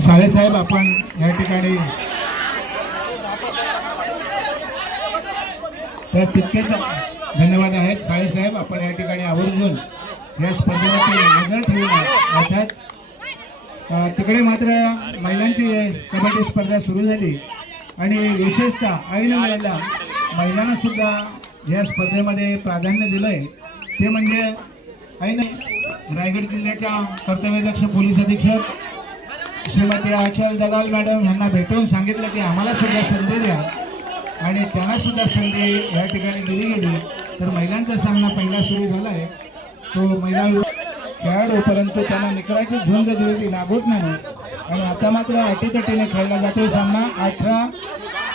साळेसाहेब आपण या ठिकाणी तर तितकेच धन्यवाद आहेत. साळेसाहेब आपण या ठिकाणी आवर्जून या स्पर्धेवरती नजर ठेवून अर्थात तिकडे मात्र महिलांची कबड्डी स्पर्धा सुरू झाली. आणि विशेषतः ऐन वेळेला महिलांना सुद्धा या स्पर्धेमध्ये प्राधान्य दिलंय. ते म्हणजे ऐन रायगड जिल्ह्याच्या कर्तव्यदक्ष पोलीस अधीक्षक श्रीमती आचल दलाल मॅडम यांना भेटून सांगितलं की आम्हाला सुद्धा संधी द्या. आणि त्यांना सुद्धा संधी या ठिकाणी दिली गेली. तर महिलांचा सामना पहिला सुरू झाला आहे तो महिला खेळाडू परंतु त्यांना निकराची झुंज दिलेली नागोट नाही. आणि आता मात्र अटीतटीने खेळला जातो सामना. अठरा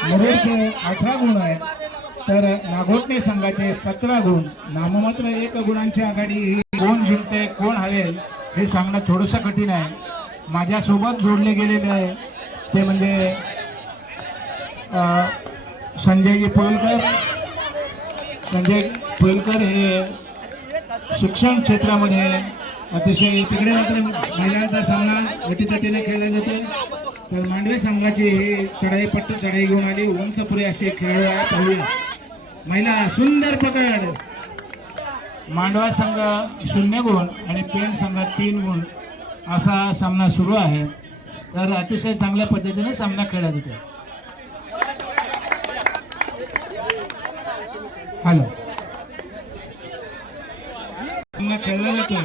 मुरेडचे अठरा गुण आहेत. तर नागोटणे संघाचे सतरा गुण. नाममात्र एक गुणांची आघाडी ही कोण जिंकते कोण हवेल हे सांगणं थोडंसं कठीण आहे. माझ्यासोबत जोडले गेलेले आहे. ते म्हणजे संजयजी पोलकर संजय पोलकर हे शिक्षण क्षेत्रामध्ये अतिशय तिकडे मात्र महिलांचा सामना अटीतटीने खेळला जातो. तर मांडवे संघाची ही चढाई पट्ट चढाई घेऊन आली. वंशपुरी अशी खेळाडू आहे. पाहूया. महिला सुंदर पकड. मांडवा संघ शून्य गुण आणि पेण संघ तीन गुण. असा सामना सुरू आहे. तर अतिशय चांगल्या पद्धतीने सामना खेळला जातो हॅलो. सामना खेळला जातो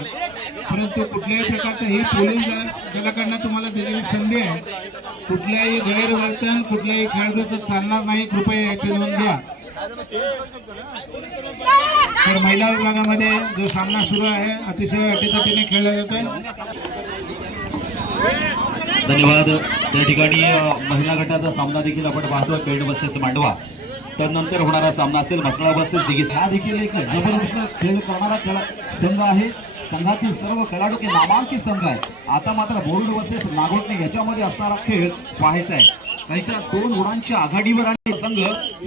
परंतु कुठल्याही प्रकारचं ही पोलीस दलाकडनं तुम्हाला दिलेली संधी आहे. कुठल्याही गैरवर्तन कुठल्याही खेळाडूचं चालणार नाही. कृपया याची नोंद घ्या. तर महिला विभागामध्ये जो सामना सुरू आहे अतिशय अटीतटीने खेळला जातोय. धन्यवाद. त्या ठिकाणी महिला गटाचा सामना देखील आपण पाहतोय पेड बसेस मांडवा. त्यानंतर होणारा सामना असेल मसळा बसेस दिगीस हा देखील एक जबरदस्त खेळ करणारा खेळ संघ आहे. संघातील सर्व खेळाडू की नामांकित संघ आहे. आता मात्र बोर्ड बसेस नागोटणे याच्यामध्ये असणारा खेळ पाहायचा आहे. काहीशा दोन गुणांच्या आघाडीवर आणि संघ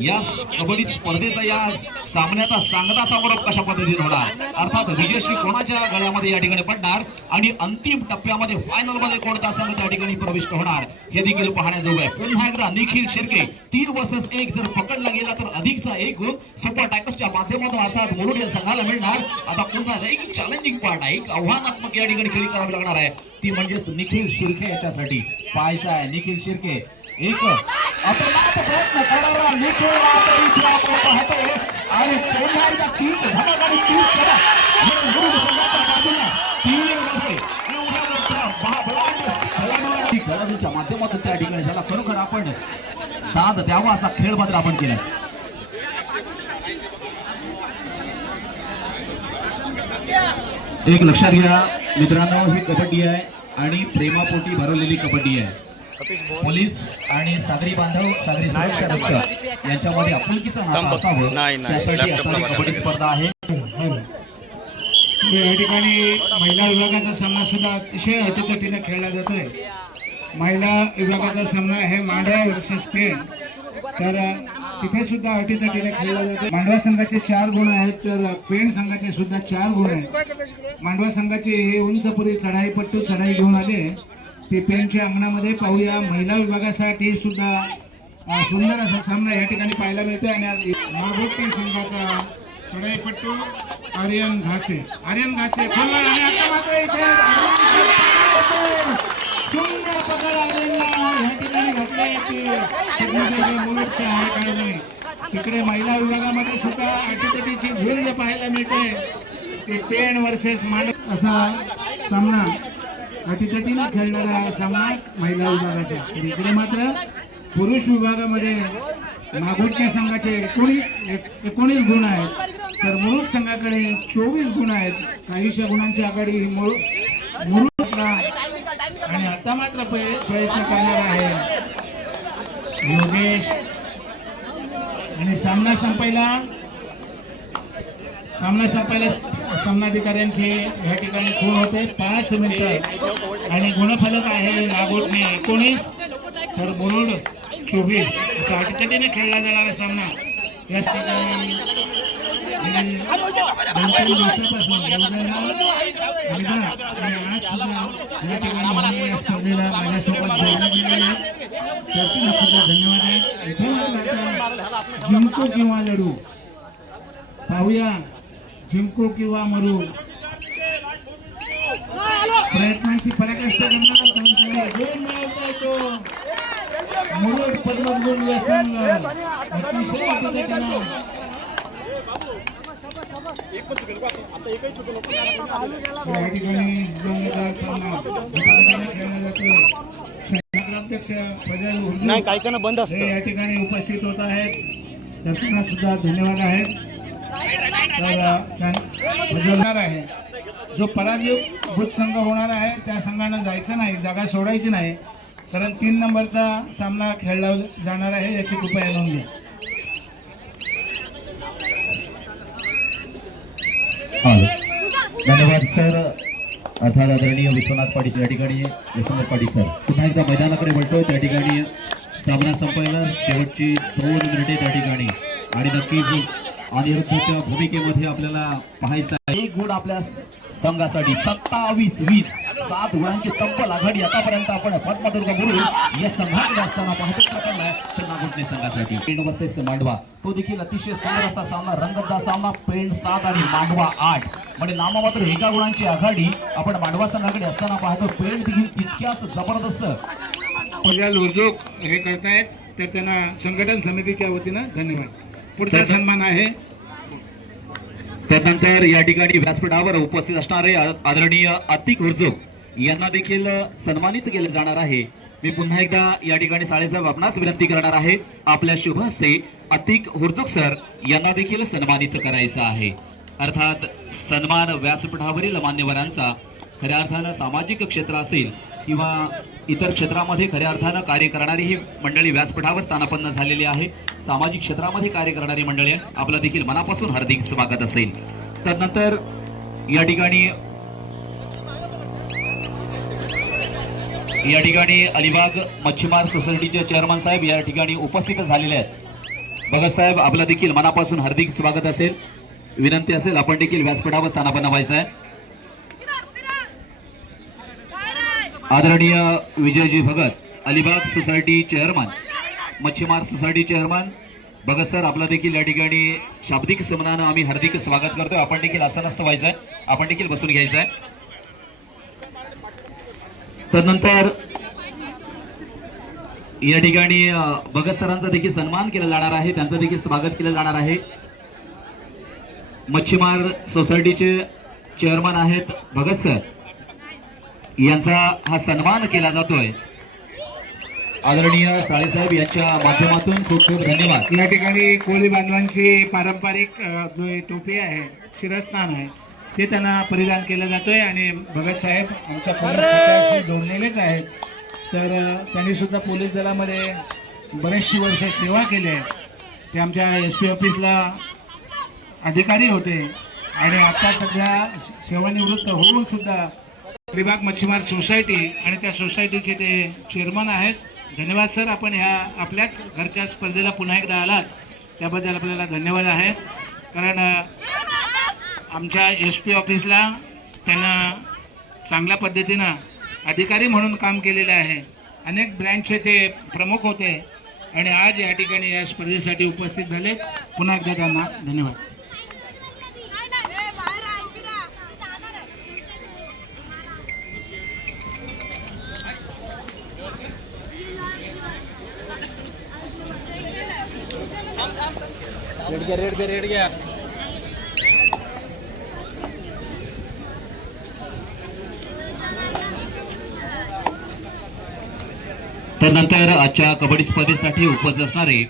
या कबड्डी स्पर्धेचा या सामन्याचा सांगता समारोप कशा पद्धतीने होणार? अर्थात विजयश्री कोणाच्या गळ्यामध्ये या ठिकाणी पडणार? आणि अंतिम टप्प्यामध्ये फायनलमध्ये कोणता संघ त्या ठिकाणी प्रविष्ट होणार? हे देखील पाहण्याजोग आहे. पुन्हा एकदा निखिल शिर्के तीन वर्सेस एक जर पकडला गेला तर अधिकचा एक गुण सुपर टॅकसच्या माध्यमातून अर्थात मुरुड या संघाला मिळणार. आता पुन्हा एक चॅलेंजिंग पार्ट आहे. एक आव्हानात्मक या ठिकाणी खेळी करावी लागणार आहे. ती म्हणजेच निखिल शिर्के याच्यासाठी पाहायचा आहे. निखिल शिर्के एक अप्रमाद प्रयत्न करणारा निखिल आपण पाहतोय. आणि पुन्हा एकदा तीच धमक आणि तीच कडक म्हणून मुरुड संघाच्या बाजूला तीनमध्ये एवढ्या मोठ्या महाबलाढ्य खेळाडूला खेळाडूच्या माध्यमातून त्या ठिकाणी झाला खरोखर आपण दाद द्यावा असा खेळ मात्र आपण केलाय. एक लक्षात घ्या मित्रांनो ही कबड्डी आहे आणि प्रेमापोटी भरवलेली कबड्डी आहे. पोलीस आणि सागरी बांधव सागरी सुरक्षा रक्षक यांच्यामध्ये आपुलकीचं नातं असावं. त्यासाठी बघा. कबड्डी स्पर्धा आहे. या ठिकाणी महिला विभागाचा सामना सुद्धा अतिशय अटीतटीने खेळला जातोय. महिला विभागाचा सामना आहे मांडवा वर्सेस पेण. तर तिथे सुद्धा अटीतटीने खेळला जातो मांडवा संघाचे चार गुण आहेत तर पेण संघाचे सुद्धा चार गुण आहेत. मांडवा संघाचे हे उंचपुरी चढाईपट्टू चढाई घेऊन आले. ते अंगणामध्ये पाहूया. महिला विभागासाठी सुद्धा सुंदर असा सामना या ठिकाणी पाहायला मिळतोय आणि आज नागोटी संघाचा चढाईपट्टू आर्यन घासे. आर्यन घासे आणि आता मात्र इथे आर्यन घासे. सुंदर आर्यनला या ठिकाणी घातले की तिकडे महिला विभागामध्ये सुद्धा अटीतटीची झुंज पाहायला मिळते ते पेन वर्सेस मांड असा सामना अटीतटीने खेळणारा सामना महिला विभागाचा. तर इकडे मात्र पुरुष विभागामध्ये नागोटणे संघाचे एकोणीस एक- एकोणीस गुण आहेत. तर मुरुड संघाकडे चोवीस गुण आहेत. काहीशा गुणांची आघाडी ही मुरुड मुरुडला आणि आता मात्र प्रयत्न करणार आहे योगेश. आणि सामना संपायला सामना संपायला सामनाधिकाऱ्यांचे या ठिकाणी खून होते. पाच मिनिटं. आणि गुणफलक आहे नागोटने एकोणीस. तर मुरुड चोवीस. असा अटकटीने खेळला जाणारा सामना. या ठिकाणी या ठिकाणी स्पर्धेला माझ्यासोबत जोडले गेलेले आहेत सुद्धा धन्यवाद आहे. इथे किंवा लढू पाहूया. जिंको किंवा मरू. प्रयत्नांची पराकाष्ठ करणार दोन मिळवता येतो. मुरुड पद्मगुण व्यसंग अतिशय या ठिकाणी गोलंदाज सामना खेळला जातो. काही बंद असतं. या ठिकाणी उपस्थित होत आहेत. त्यांना सुद्धा धन्यवाद आहेत. तर आहे. जो पराजित भूत संघ होणार आहे त्या संघानं जायचं नाही जागा सोडायची नाही. कारण तीन नंबरचा सामना खेळला जाणार आहे याची कृपया नोंद घ्या. धन्यवाद सर. अर्थात आदरणीय विश्वनाथ पाटील या ठिकाणी विश्वनाथ पाटील सर. पुन्हा एकदा मैदानाकडे वळतोय त्या ठिकाणी सामना संपायला शेवटची दोन मिनिटे त्या ठिकाणी. आणि नक्कीच अनिरुद्धच्या भूमिकेमध्ये आपल्याला पाहायचं आहे. एक गुण आपल्या संघासाठी. सत्तावीस वीस सात गुणांची तब्बल आघाडी आतापर्यंत आपण पद्मदुर्ग बोलून या संघाकडे असताना पाहतो. पडलाय तर संघासाठी. पेंड वसेस मांडवा. तो देखील अतिशय सुंदर असा सामना रंगतदार सामना पेंड सात आणि मांडवा आठ. म्हणजे नाममात्र एका गुणांची आघाडी. आपण मांडवा संघाकडे असताना पाहतो पेंड देखील तितक्याच जबरदस्त. पहिल्या उर्दूक हे करतायत तर त्यांना संघटन समितीच्या वतीनं धन्यवाद. पुढचा सन्मान आहे. त्यानंतर या ठिकाणी व्यासपीठावर उपस्थित असणारे आदरणीय अतिक हुर्जोक यांना देखील सन्मानित केलं जाणार आहे. मी पुन्हा एकदा या ठिकाणी साळेसाहेब आपणास विनंती करणार आहे. आपल्या शुभ हस्ते अतिक हुर्जोक सर यांना देखील सन्मानित करायचं आहे. अर्थात सन्मान व्यासपीठावरील मान्यवरांचा खऱ्या अर्थानं सामाजिक क्षेत्र असेल किंवा इतर क्षेत्रामध्ये खऱ्या अर्थानं कार्य करणारी ही मंडळी व्यासपीठावर स्थानापन्न झालेली आहे. सामाजिक क्षेत्रामध्ये कार्य करणारी मंडळी आहे. आपलं देखील मनापासून हार्दिक स्वागत असेल. त्यानंतर या ठिकाणी या ठिकाणी अलिबाग मच्छीमार सोसायटीचे चेअरमन साहेब या ठिकाणी उपस्थित झालेले आहेत. भगत साहेब आपलं देखील मनापासून हार्दिक स्वागत असेल. विनंती असेल आपण देखील व्यासपीठावर स्थानापन्न व्हायचं आहे. आदरणीय विजयजी भगत अलिबाग सोसायटी चेअरमन मच्छीमार सोसायटी चेअरमन भगत सर आपला देखील या ठिकाणी शाब्दिक सन्मानानं आम्ही हार्दिक स्वागत करतोय. आपण देखील असं नसतं व्हायचं आहे आपण देखील बसून घ्यायचं आहे तदनंतर या ठिकाणी भगत सरांचा देखील सन्मान केला जाणार आहे. त्यांचं देखील स्वागत केलं जाणार आहे. मच्छीमार सोसायटीचे चेअरमन आहेत भगत सर यांचा हा सन्मान केला जातोय. आदरणीय साळेसाहेब यांच्या माध्यमातून खूप खूप धन्यवाद. या ठिकाणी कोळी बांधवांची पारंपरिक जो टोपी आहे शिरस्नान आहे ते त्यांना परिधान केलं जातोय आणि भगत साहेब आमच्या पोलीस खात्याशी जोडलेलेच आहेत. तर त्यांनी सुद्धा पोलीस दलामध्ये बरेचशी वर्ष सेवा केली आहे. ते आमच्या एस पी ऑफिसला अधिकारी होते आणि आता सध्या सेवानिवृत्त होऊन सुद्धा विभाग मच्छीमार सोसायटी आणि त्या सोसायटीचे ते चेअरमन आहेत. धन्यवाद सर. आपण ह्या आपल्याच घरच्या स्पर्धेला पुन्हा एकदा आलात. त्याबद्दल आपल्याला धन्यवाद आहे. कारण आमच्या एस पी ऑफिसला त्यांना चांगल्या पद्धतीनं अधिकारी म्हणून काम केलेलं आहे. अनेक ब्रँचचे ते प्रमुख होते आणि आज या ठिकाणी या स्पर्धेसाठी उपस्थित झाले पुन्हा एकदा त्यांना धन्यवाद. घ्या रेड घ्या रेड घ्या त्यानंतर आजच्या कबड्डी स्पर्धेसाठी उपस्थित असणारे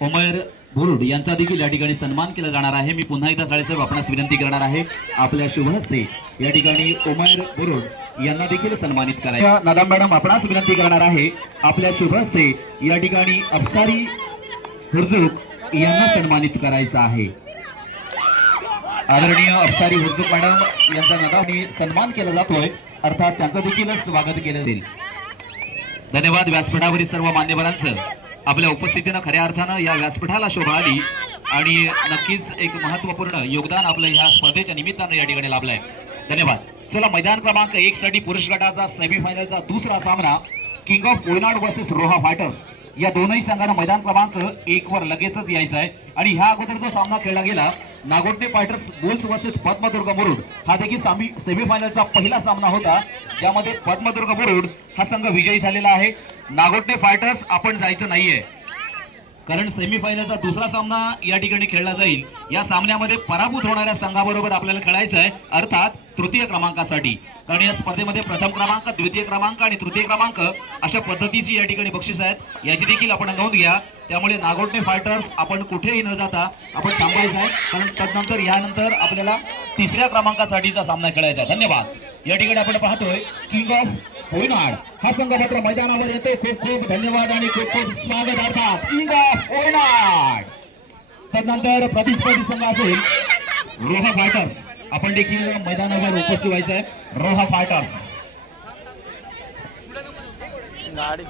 उमर बुरुड यांचा देखील या ठिकाणी सन्मान केला जाणार आहे. मी पुन्हा एकदा साडेसाहेब आपणास विनंती करणार आहे. आपल्या शुभ हस्ते या ठिकाणी उमर बुरुड यांना देखील सन्मानित करायचं नदाम मॅडम आपणास विनंती करणार आहे. आपल्या शुभ हस्ते या ठिकाणी अफसारी हुर्जुक यांना सन्मानित करायचं आहे. आदरणीय अफसारी हुर्जुक मॅडम यांचा नदामी सन्मान केला जातोय. अर्थात त्यांचं देखील स्वागत केलं जाईल. धन्यवाद व्यासपीठावरील सर्व मान्यवरांचं. आपल्या उपस्थितीनं खऱ्या अर्थानं या व्यासपीठाला शोभा आली आणि नक्कीच एक महत्त्वपूर्ण योगदान आपलं ह्या स्पर्धेच्या निमित्तानं या ठिकाणी लाभलंय. धन्यवाद. चला मैदान क्रमांक एक साठी पुरुष गटाचा सेमीफायनलचा दुसरा सामना. King of Koynad versus Roha fighters या दोनही संघांना मैदान क्रमांक एक वर लगेचच यायचा आहे. आणि ह्या अगोदर जो सामना खेळला गेला Nagothe fighters bulls versus Padmadurg Murud हा देखील सामी सेमीफायनलचा पहिला सामना होता. ज्यामध्ये पद्मदुर्ग मुरुड हा संघ विजयी झालेला आहे. नागोटे फायटर्स आपण जायचं नाहीये. कारण सेमीफायनलचा दुसरा सामना या ठिकाणी खेळला जाईल. या सामन्यामध्ये पराभूत होणाऱ्या संघाबरोबर आपल्याला खेळायचं आहे अर्थात तृतीय क्रमांकासाठी. कारण या स्पर्धेमध्ये प्रथम क्रमांक द्वितीय क्रमांक आणि तृतीय क्रमांक अशा पद्धतीची या ठिकाणी बक्षीस आहेत. याची देखील आपण नोंद घ्या. त्यामुळे नागोटणे फायटर्स आपण कुठेही न जाता आपण थांबायचं आहे. कारण तदनंतर यानंतर आपल्याला तिसऱ्या क्रमांकासाठीचा सामना खेळायचा आहे. धन्यवाद. या ठिकाणी आपण पाहतोय किंग ऑफ ओयनाड हा संघ मात्र मैदानावर येतो. खूप खूप धन्यवाद आणि खूप खूप स्वागत अर्थात. किंग ऑफ त्यानंतर प्रतिस्पर्धी संघ असेल रोहा फायटर्स. आपण देखील मैदानावर उपस्थित व्हायचं आहे रोहा फायटर्स. गाडी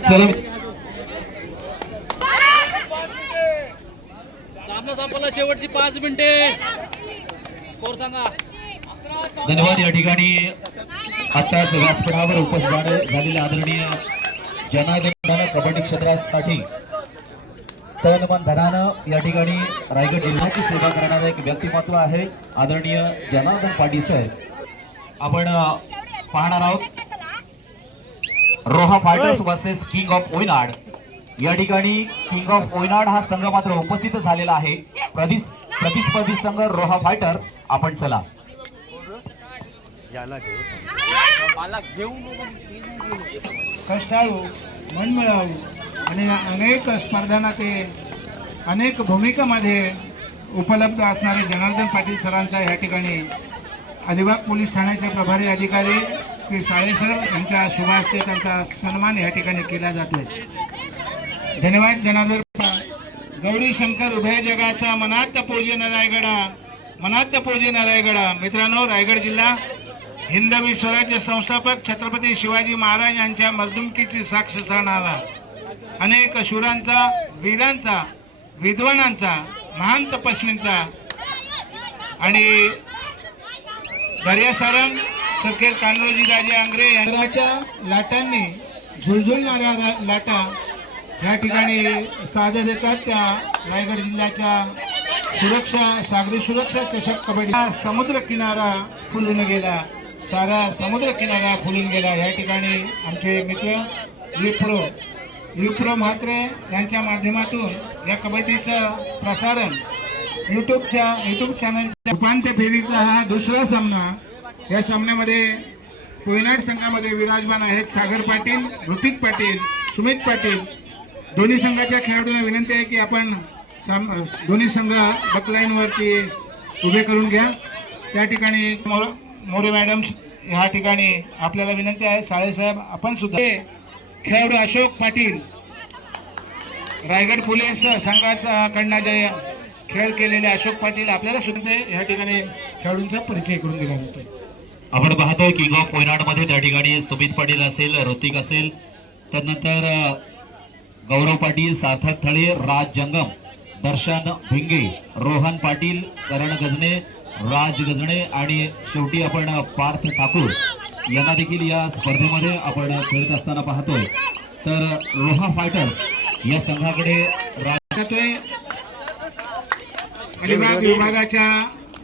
चला. सामना संपला शेवटची पाच मिनिटे. स्कोर सांगा. धन्यवाद या ठिकाणी. आताच व्यासपीठावर उपस्थित झाले- झालेले आदरणीय जनार्दन कबड्डी क्षेत्रासाठी तन मन धनानं या ठिकाणी रायगड जिल्ह्याची सेवा करणारं एक व्यक्तिमत्व आहे आदरणीय जनार्दन पाटील सर आपण पाहणार आहोत. Roha fighters versus king of Oyanad या ठिकाणी किंग ऑफ ओयनाड हा संघ मात्र उपस्थित झालेला आहे. प्रतिस प्रतिस्पर्धी संघ रोहा फायटर्स आपण चला. कष्टाळू मनमिळावू आणि अनेक स्पर्धांना ते अनेक भूमिकामध्ये उपलब्ध असणारे जनार्दन पाटील सरांचा या ठिकाणी अलिबाग पोलीस ठाण्याचे प्रभारी अधिकारी श्री साळेसर यांच्या शुभास्ते त्यांचा सन्मान या ठिकाणी केला जातोय. धन्यवाद जनार्दन गौरी शंकर उभय जगाचा मनात पोजेन रायगडा मनात पोजे रायगडा मित्रांनो रायगड जिल्हा हिंदवी स्वराज्य संस्थापक छत्रपती शिवाजी महाराज यांच्या मर्दुमकीची साक्ष सांगणारा अनेक शूरांचा वीरांचा विद्वानांचा महान तपस्वींचा आणि दर्यासारंग सखेर कान्होजी राजे आंग्रे यांच्या लाटांनी झुळझुळणाऱ्या लाटा या ठिकाणी साध्य देतात. त्या रायगड जिल्ह्याच्या सुरक्षा सागरी सुरक्षा चषक कबड्डी समुद्र किनारा फुलून गेला. सारा समुद्र किनारा फुलून गेला. या ठिकाणी आमचे मित्र विप्रो विप्रो म्हात्रे यांच्या माध्यमातून या कबड्डीचं प्रसारण यूट्यूबच्या यूट्यूब चॅनलच्या उपांत्य फेरीचा हा दुसरा सामना या सामन्यामध्ये कोयनाड संघामध्ये विराजमान आहेत सागर पाटील ऋतिक पाटील सुमित पाटील. दोन्ही संघाच्या खेळाडूंना विनंती आहे की आपण साम दोन्ही संघ बकलाईनवरती उभे करून घ्या. त्या ठिकाणी मोर मोरे मॅडम ह्या ठिकाणी आपल्याला विनंती आहे साळेसाहेब आपण सुद्धा खेळाडू अशोक पाटील रायगड पोलीस संघाचा कडनं जे खेळ केलेले अशोक पाटील आपल्याला सुद्धा या ठिकाणी खेळाडूंचा परिचय करून दिला जातो आपण पाहतोय किंग ऑफ कोयनाडमध्ये त्या ठिकाणी सुमित पाटील असेल ऋतिक असेल त्यानंतर गौरव पाटील सार्थक थळे राज जंगम दर्शन भिंगे रोहन पाटील करण गजने राज गजणे आणि शेवटी आपण पार्थ ठाकूर यांना देखील या स्पर्धेमध्ये आपण खेळत असताना पाहतोय. तर लोहा रोहा फायटर्स या संघाकडे राज जातोय अलिबाग विभागाच्या